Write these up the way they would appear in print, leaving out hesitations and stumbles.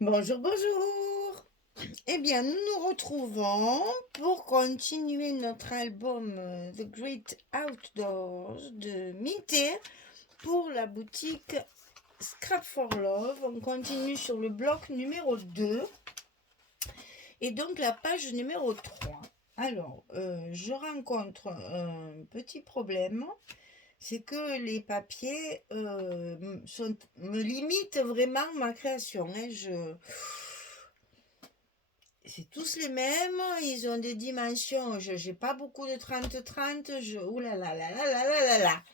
Bonjour, bonjour. Eh bien, nous nous retrouvons pour continuer notre album The Great Outdoors de Minté pour la boutique Scrap for Love. On continue sur le bloc numéro 2 et donc la page numéro 3. Alors, je rencontre un petit problème, c'est que les papiers me limitent vraiment ma création. C'est tous les mêmes, ils ont des dimensions. Je n'ai pas beaucoup de 30-30. Ouh là là là là là là là là.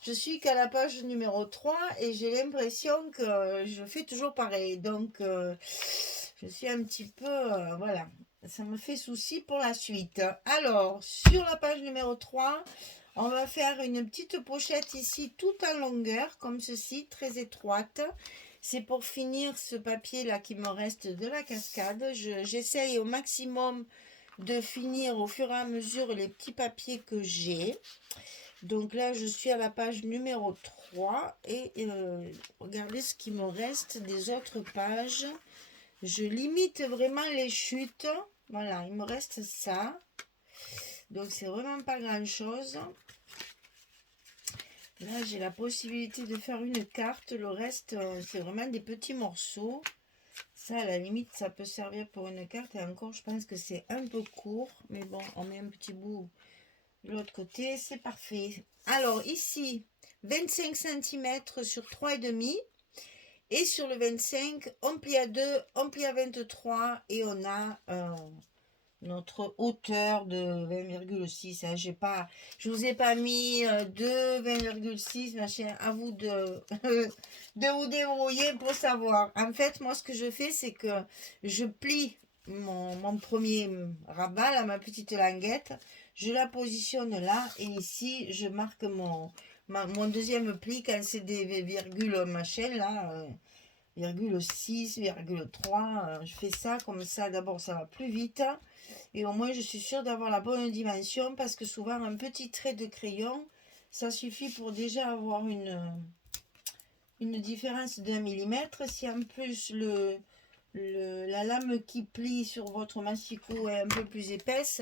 Je suis qu'à la page numéro 3 et j'ai l'impression que je fais toujours pareil. Donc, je suis un petit peu. Voilà. Ça me fait souci pour la suite. Alors, sur la page numéro 3, on va faire une petite pochette ici, tout en longueur, comme ceci, très étroite. C'est pour finir ce papier là qui me reste de la cascade. J'essaye au maximum de finir au fur et à mesure les petits papiers que j'ai. Donc là, je suis à la page numéro 3 et regardez ce qui me reste des autres pages. Je limite vraiment les chutes. Voilà, il me reste ça. Donc c'est vraiment pas grand chose. Là, j'ai la possibilité de faire une carte. Le reste, c'est vraiment des petits morceaux. Ça, à la limite, ça peut servir pour une carte. Et encore, je pense que c'est un peu court. Mais bon, on met un petit bout de l'autre côté. C'est parfait. Alors, ici, 25 cm sur 3,5. Et sur le 25, on plie à 2, on plie à 23. Et on a notre hauteur de 20,6. Hein. Je vous ai pas mis 2, 20,6, machin. À vous de, de vous débrouiller pour savoir. En fait, moi, ce que je fais, c'est que je plie mon premier rabat, là, ma petite languette. Je la positionne là. Et ici, je marque mon deuxième pli quand c'est des virgules machin, là. 0,6, 0,3. Je fais ça comme ça. D'abord, ça va plus vite. Et au moins, je suis sûre d'avoir la bonne dimension parce que souvent, un petit trait de crayon, ça suffit pour déjà avoir une différence d'1 mm. Si en plus la lame qui plie sur votre massicot est un peu plus épaisse,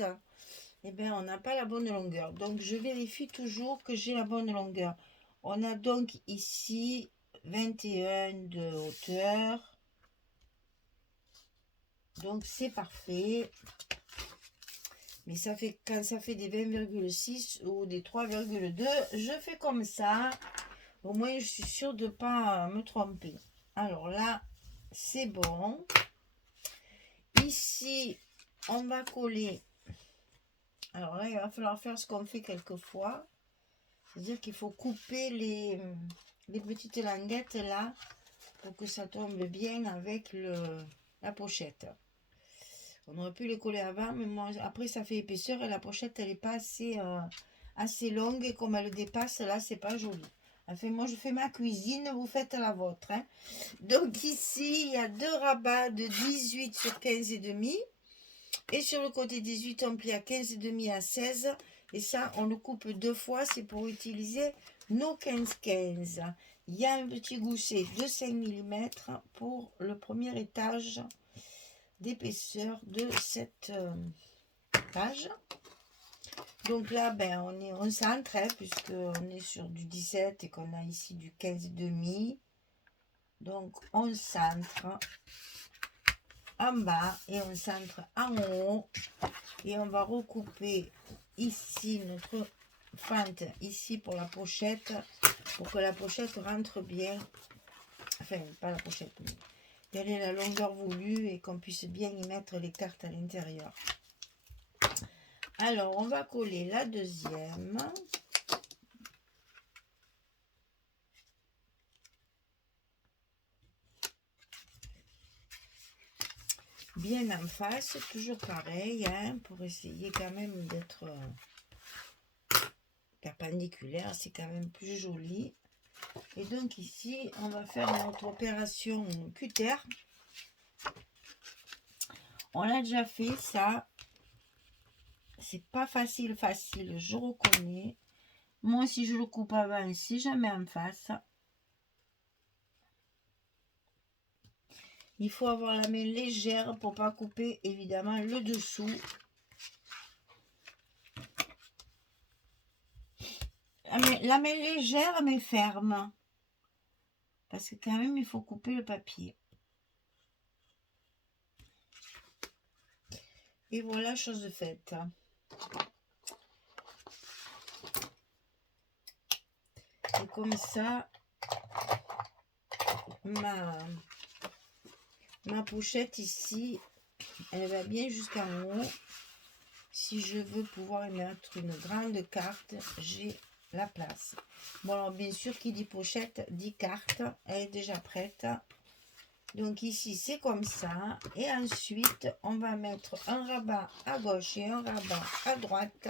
eh bien, on n'a pas la bonne longueur. Donc, je vérifie toujours que j'ai la bonne longueur. On a donc ici 21 de hauteur. Donc, c'est parfait. Mais ça fait, quand ça fait des 20,6 ou des 3,2, je fais comme ça. Au moins, je suis sûre de ne pas me tromper. Alors là, c'est bon. Ici, on va coller. Alors là, il va falloir faire ce qu'on fait quelquefois. C'est-à-dire qu'il faut couper les petites languettes là pour que ça tombe bien avec la pochette. On aurait pu les coller avant, mais moi, après ça fait épaisseur et la pochette elle n'est pas assez longue et comme elle dépasse, là c'est pas joli. Enfin, moi je fais ma cuisine, vous faites la vôtre. Hein. Donc ici, il y a deux rabats de 18 sur 15 et demi. Et sur le côté 18, on plie à 15 et demi à 16. Et ça, on le coupe deux fois, c'est pour utiliser nos 15-15. Il y a un petit gousset de 5 mm pour le premier étage d'épaisseur de cette page. Donc là, ben, on centre, hein, puisqu'on est sur du 17 et qu'on a ici du 15,5. Donc on centre en bas et on centre en haut. Et on va recouper ici notre fente, ici pour la pochette, pour que la pochette rentre bien. Enfin, pas la pochette, mais quelle est la longueur voulue et qu'on puisse bien y mettre les cartes à l'intérieur. Alors, on va coller la deuxième. Bien en face, toujours pareil, hein, pour essayer quand même d'être perpendiculaire, c'est quand même plus joli. Et donc ici, on va faire notre opération cutter. On l'a déjà fait, ça. C'est pas facile, je reconnais. Moi, si je le coupe avant, si jamais en face. Il faut avoir la main légère pour pas couper évidemment le dessous. La main légère mais ferme. Parce que quand même il faut couper le papier. Et voilà, chose faite. Et comme ça, ma pochette ici, elle va bien jusqu'en haut. Si je veux pouvoir y mettre une grande carte, j'ai la place. Bon, alors bien sûr, qui dit pochette, dit carte. Elle est déjà prête. Donc ici, c'est comme ça. Et ensuite, on va mettre un rabat à gauche et un rabat à droite.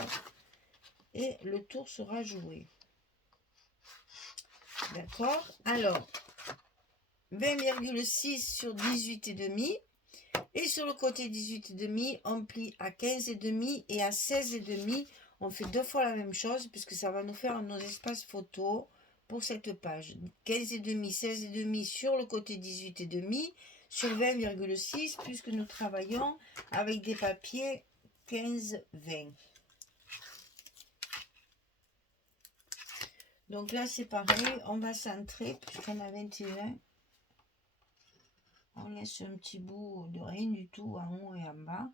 Et le tour sera joué. D'accord? Alors, 20,6 sur 18,5. Et sur le côté 18,5, on plie à 15,5 et à 16,5. On fait 2 fois la même chose puisque ça va nous faire nos espaces photos pour cette page. 15,5, 16,5 sur le côté 18,5, sur 20,6 puisque nous travaillons avec des papiers 15-20. Donc là c'est pareil, on va centrer puisqu'on a 21. On laisse un petit bout de rien du tout en haut et en bas.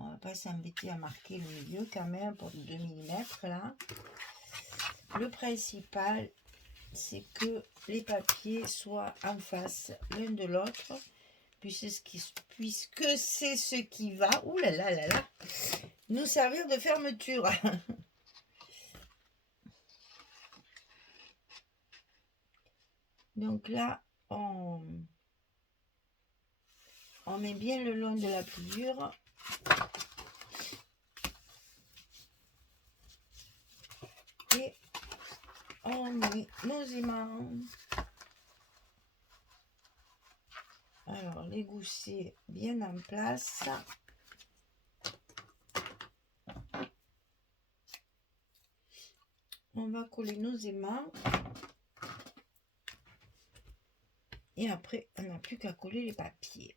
On ne va pas s'embêter à marquer le milieu quand même pour 2 mm là. Le principal, c'est que les papiers soient en face l'un de l'autre. Puisque c'est ce qui va, ouh là là là là, nous servir de fermeture. Donc là, on met bien le long de la pliure. Et on met nos aimants. Alors, les goussets bien en place. On va coller nos aimants. Et après, on n'a plus qu'à coller les papiers.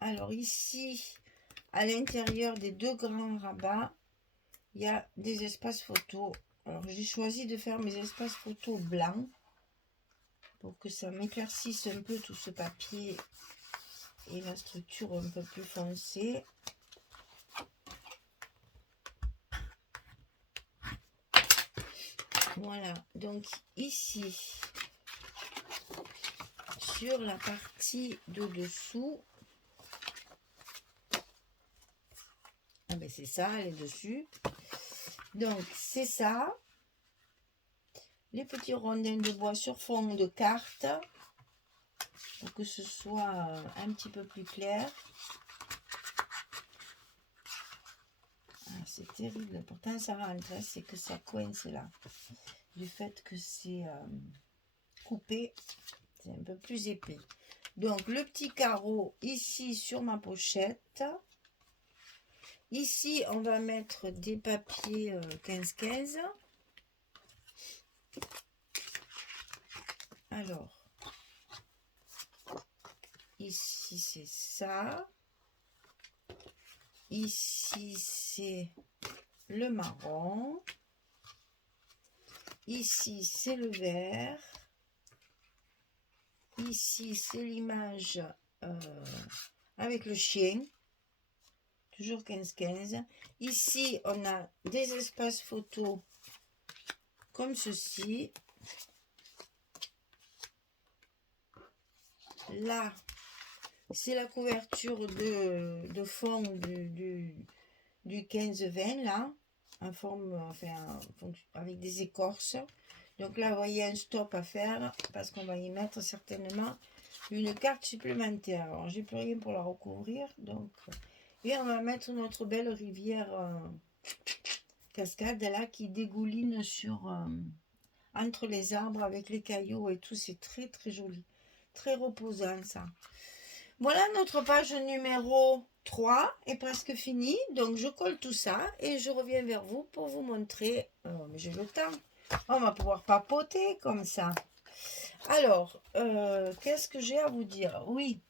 Alors ici, à l'intérieur des 2 grands rabats, il y a des espaces photos. Alors j'ai choisi de faire mes espaces photos blancs pour que ça m'éclaircisse un peu tout ce papier et la structure un peu plus foncée. Voilà, donc ici, sur la partie de dessous, ah ben c'est ça, elle est dessus. Donc c'est ça, les petits rondins de bois sur fond de carte, pour que ce soit un petit peu plus clair. Ah, c'est terrible, pourtant ça rentre, hein, c'est que ça coince là. Du fait que c'est coupé, c'est un peu plus épais. Donc le petit carreau ici sur ma pochette. Ici on va mettre des papiers 15-15. Alors ici c'est ça. Ici c'est le marron. Ici c'est le vert. Ici c'est l'image avec le chien. Toujours 15-15. Ici on a des espaces photos comme ceci. Là c'est la couverture de fond du 15-20 là, en forme, enfin, avec des écorces. Donc là, vous voyez un stop à faire parce qu'on va y mettre certainement une carte supplémentaire. Alors, j'ai plus rien pour la recouvrir. Donc, et on va mettre notre belle rivière cascade là qui dégouline sur entre les arbres avec les cailloux et tout. C'est très très joli, très reposant ça. Voilà, notre page numéro 3 est presque finie. Donc, je colle tout ça et je reviens vers vous pour vous montrer. Mais j'ai le temps. On va pouvoir papoter comme ça. Alors, qu'est-ce que j'ai à vous dire? Oui,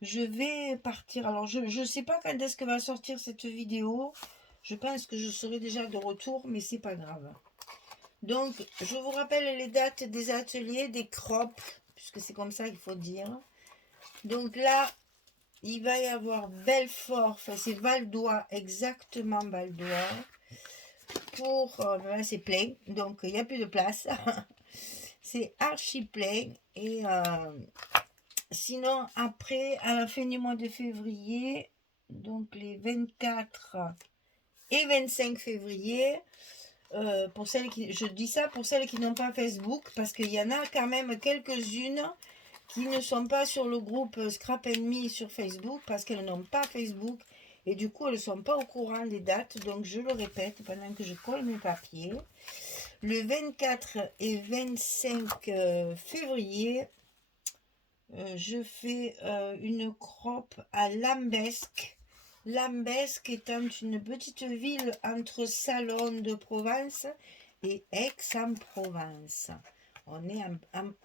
je vais partir. Alors, je ne sais pas quand est-ce que va sortir cette vidéo. Je pense que je serai déjà de retour, mais c'est pas grave. Donc, je vous rappelle les dates des ateliers, des crops, puisque c'est comme ça qu'il faut dire. Donc là, il va y avoir Belfort, enfin c'est Valdois, exactement Valdois. Pour, ben, c'est plein, donc il n'y a plus de place. C'est archi plein. Et sinon, après, à la fin du mois de février, donc les 24 et 25 février, pour celles qui, je dis ça pour celles qui n'ont pas Facebook, parce qu'il y en a quand même quelques-unes qui ne sont pas sur le groupe Scrap Me sur Facebook, parce qu'elles n'ont pas Facebook, et du coup elles ne sont pas au courant des dates. Donc je le répète pendant que je colle mes papiers. Le 24 et 25 février, je fais une crop à Lambesc. Lambesc étant une petite ville entre Salon de Provence et Aix-en-Provence. On est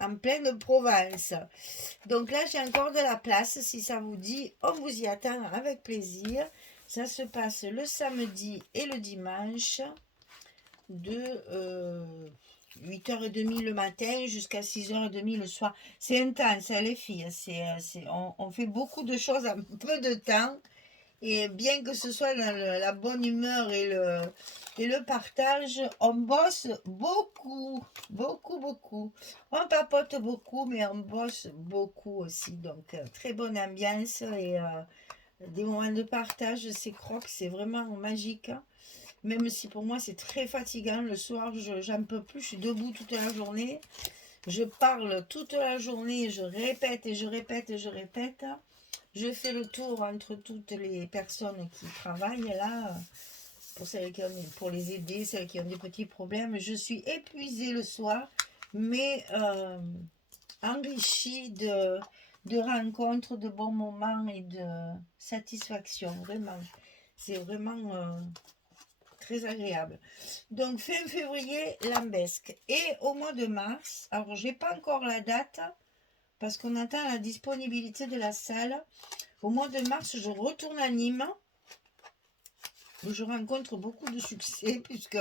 en pleine Provence. Donc là, j'ai encore de la place. Si ça vous dit, on vous y attend avec plaisir. Ça se passe le samedi et le dimanche de 8h30 le matin jusqu'à 6h30 le soir. C'est intense, hein, les filles. On fait beaucoup de choses en peu de temps. Et bien que ce soit dans la bonne humeur et le partage, on bosse beaucoup, beaucoup, beaucoup. On papote beaucoup, mais on bosse beaucoup aussi. Donc, très bonne ambiance et des moments de partage. Ces crocs, c'est vraiment magique, hein. Même si pour moi, c'est très fatigant. Le soir, j'en peux plus. Je suis debout toute la journée. Je parle toute la journée. Je répète et je répète et je répète. Je fais le tour entre toutes les personnes qui travaillent là, pour les aider, celles qui ont des petits problèmes. Je suis épuisée le soir, mais enrichie de rencontres, de bons moments et de satisfaction. Vraiment, c'est vraiment très agréable. Donc fin février, Lambesc. Et au mois de mars, alors j'ai pas encore la date parce qu'on attend la disponibilité de la salle. Au mois de mars, je retourne à Nîmes, où je rencontre beaucoup de succès, puisque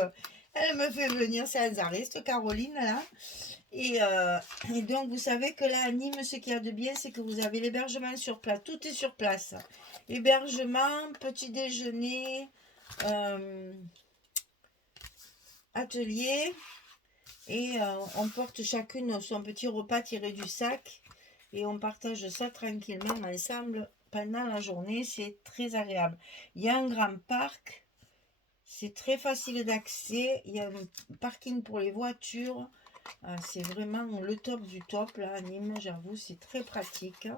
elle me fait venir sans arrêt, cette Caroline là. Et donc, vous savez que là, à Nîmes, ce qu'il y a de bien, c'est que vous avez l'hébergement sur place. Tout est sur place. Hébergement, petit déjeuner, atelier. Et on porte chacune son petit repas tiré du sac. Et on partage ça tranquillement ensemble pendant la journée. C'est très agréable. Il y a un grand parc. C'est très facile d'accès. Il y a un parking pour les voitures. C'est vraiment le top du top là à Nîmes, j'avoue, c'est très pratique.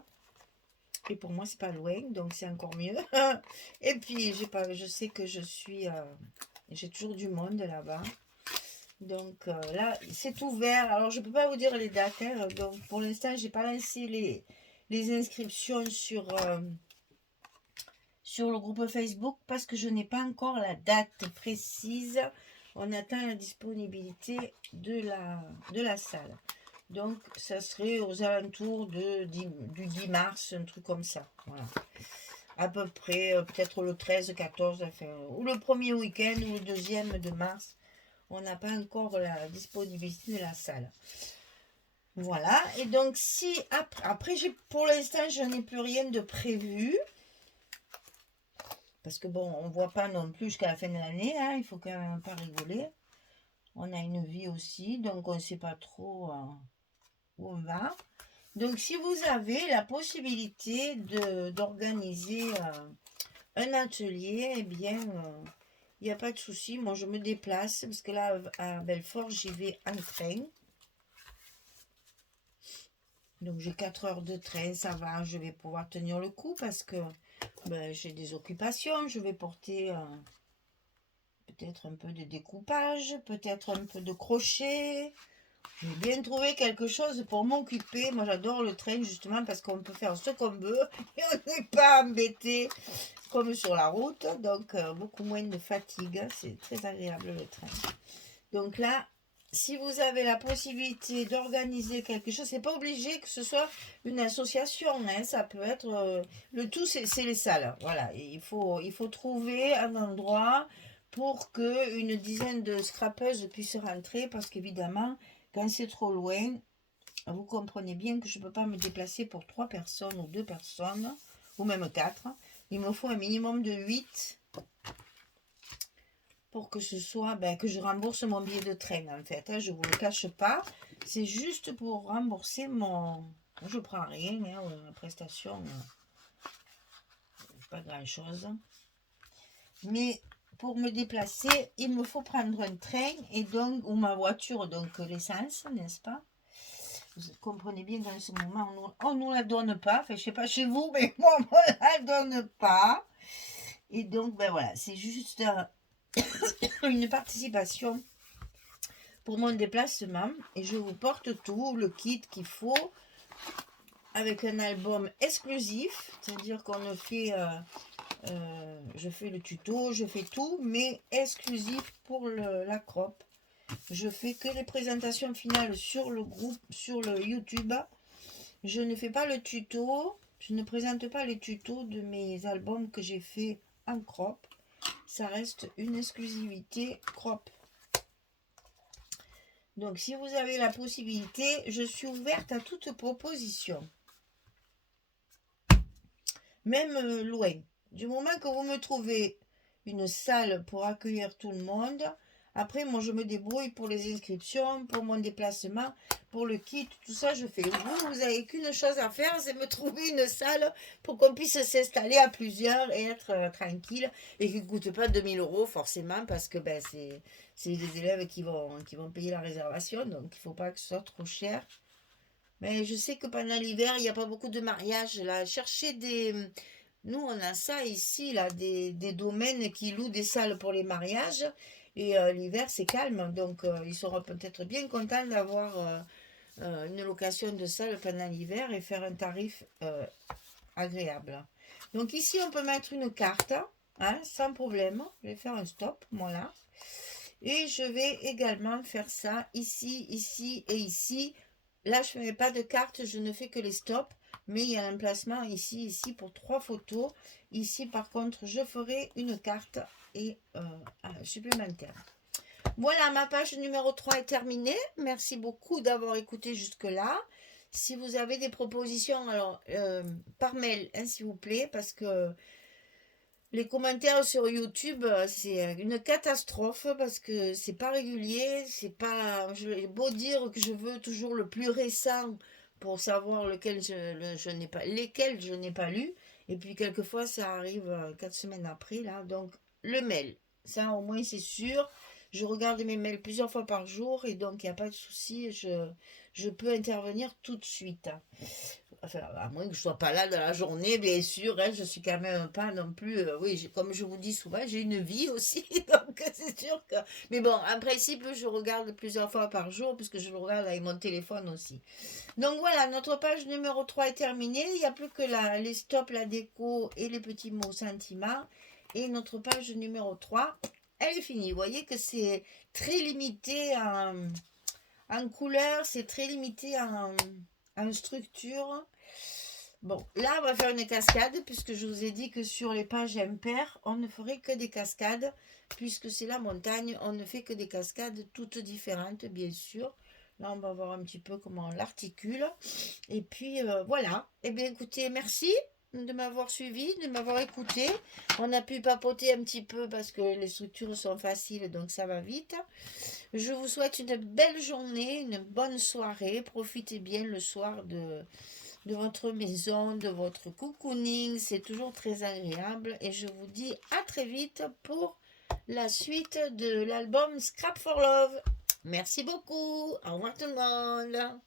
Et pour moi, c'est pas loin, donc c'est encore mieux. Et puis, je sais que j'ai toujours du monde là-bas. Donc là, c'est ouvert. Alors, je peux pas vous dire les dates, hein. Donc, pour l'instant, j'ai pas lancé les inscriptions sur le groupe Facebook parce que je n'ai pas encore la date précise. On attend la disponibilité de la salle. Donc, ça serait aux alentours du 10 mars, un truc comme ça. Voilà. À peu près, peut-être le 13, 14, enfin, ou le premier week-end ou le deuxième de mars. On n'a pas encore la disponibilité de la salle. Voilà. Et donc, si après pour l'instant, je n'ai plus rien de prévu. Parce que bon, on ne voit pas non plus jusqu'à la fin de l'année, hein, il faut quand même pas rigoler. On a une vie aussi, donc on ne sait pas trop où on va. Donc si vous avez la possibilité d'organiser un atelier, eh bien, il n'y a pas de souci. Moi, je me déplace, parce que là, à Belfort, j'y vais en train. Donc j'ai 4 heures de train, ça va, je vais pouvoir tenir le coup, parce que ben, j'ai des occupations. Je vais porter peut-être un peu de découpage, peut-être un peu de crochet. J'ai bien trouvé quelque chose pour m'occuper. Moi, j'adore le train, justement, parce qu'on peut faire ce qu'on veut et on n'est pas embêté comme sur la route. Donc, beaucoup moins de fatigue. C'est très agréable, le train. Donc là, si vous avez la possibilité d'organiser quelque chose, c'est pas obligé que ce soit une association, hein, ça peut être le tout, c'est les salles. Voilà, il faut trouver un endroit pour que une dizaine de scrapeuses puissent rentrer, parce qu'évidemment, quand c'est trop loin, vous comprenez bien que je ne peux pas me déplacer pour 3 personnes ou 2 personnes, ou même 4. Il me faut un minimum de 8 pour que ce soit, que je rembourse mon billet de train, en fait. Hein, je ne vous le cache pas. C'est juste pour rembourser mon... Je ne prends rien, hein, la prestation, pas grand-chose. Mais pour me déplacer, il me faut prendre un train, et donc, ou ma voiture, donc l'essence, n'est-ce pas? Vous comprenez bien qu'en ce moment, on ne nous la donne pas. Enfin, je ne sais pas chez vous, mais moi, on ne la donne pas. Et donc, voilà, c'est juste une participation pour mon déplacement. Et je vous porte tout, le kit qu'il faut, avec un album exclusif. C'est-à-dire qu'on ne fait... je fais le tuto, je fais tout, mais exclusif pour la crop. Je fais que les présentations finales sur le groupe, sur le YouTube. Je ne fais pas le tuto, je ne présente pas les tutos de mes albums que j'ai fait en crop. Ça reste une exclusivité crop. Donc si vous avez la possibilité, je suis ouverte à toute proposition. Même loin. Du moment que vous me trouvez une salle pour accueillir tout le monde, après, moi, je me débrouille pour les inscriptions, pour mon déplacement, pour le kit, tout ça, je fais. Vous n'avez qu'une chose à faire, c'est me trouver une salle pour qu'on puisse s'installer à plusieurs et être tranquille et qui ne coûte pas 2000 € forcément, parce que c'est des élèves qui vont payer la réservation, donc il ne faut pas que ce soit trop cher. Mais je sais que pendant l'hiver, il n'y a pas beaucoup de mariages. Là. Cherchez des... Nous, on a ça ici, là, des domaines qui louent des salles pour les mariages. Et l'hiver, c'est calme. Donc, ils seront peut-être bien contents d'avoir une location de salle pendant l'hiver et faire un tarif agréable. Donc, ici, on peut mettre une carte, hein, sans problème. Je vais faire un stop, voilà. Et je vais également faire ça ici, ici et ici. Là, je ne mets pas de carte, je ne fais que les stops. Mais il y a un emplacement ici, ici pour 3 photos. Ici, par contre, je ferai une carte et supplémentaire. Voilà, ma page numéro 3 est terminée. Merci beaucoup d'avoir écouté jusque-là. Si vous avez des propositions, alors par mail, hein, s'il vous plaît, parce que les commentaires sur YouTube, c'est une catastrophe parce que c'est pas régulier, c'est pas. J'ai beau dire que je veux toujours le plus récent pour savoir lesquels je n'ai pas lu, et puis quelquefois ça arrive 4 semaines après là. Donc le mail, ça au moins c'est sûr. Je regarde mes mails plusieurs fois par jour et donc il n'y a pas de souci, je peux intervenir tout de suite. Enfin, à moins que je sois pas là dans la journée, bien sûr, hein, je suis quand même pas non plus, oui, comme je vous dis souvent, j'ai une vie aussi, donc c'est sûr que... Mais bon, en principe, je regarde plusieurs fois par jour, puisque je le regarde avec mon téléphone aussi. Donc voilà, notre page numéro 3 est terminée, il n'y a plus que les stops, la déco et les petits mots sentiments, et notre page numéro 3, elle est finie. Vous voyez que c'est très limité en couleur, c'est très limité en structure. Bon, là, on va faire une cascade, puisque je vous ai dit que sur les pages impaires, on ne ferait que des cascades, puisque c'est la montagne, on ne fait que des cascades toutes différentes, bien sûr. Là, on va voir un petit peu comment on l'articule. Et puis, voilà. Eh bien, écoutez, merci de m'avoir suivi, de m'avoir écouté. On a pu papoter un petit peu parce que les structures sont faciles, donc ça va vite. Je vous souhaite une belle journée, une bonne soirée. Profitez bien le soir de votre maison, de votre cocooning. C'est toujours très agréable. Et je vous dis à très vite pour la suite de l'album Scrap for Love. Merci beaucoup. Au revoir tout le monde.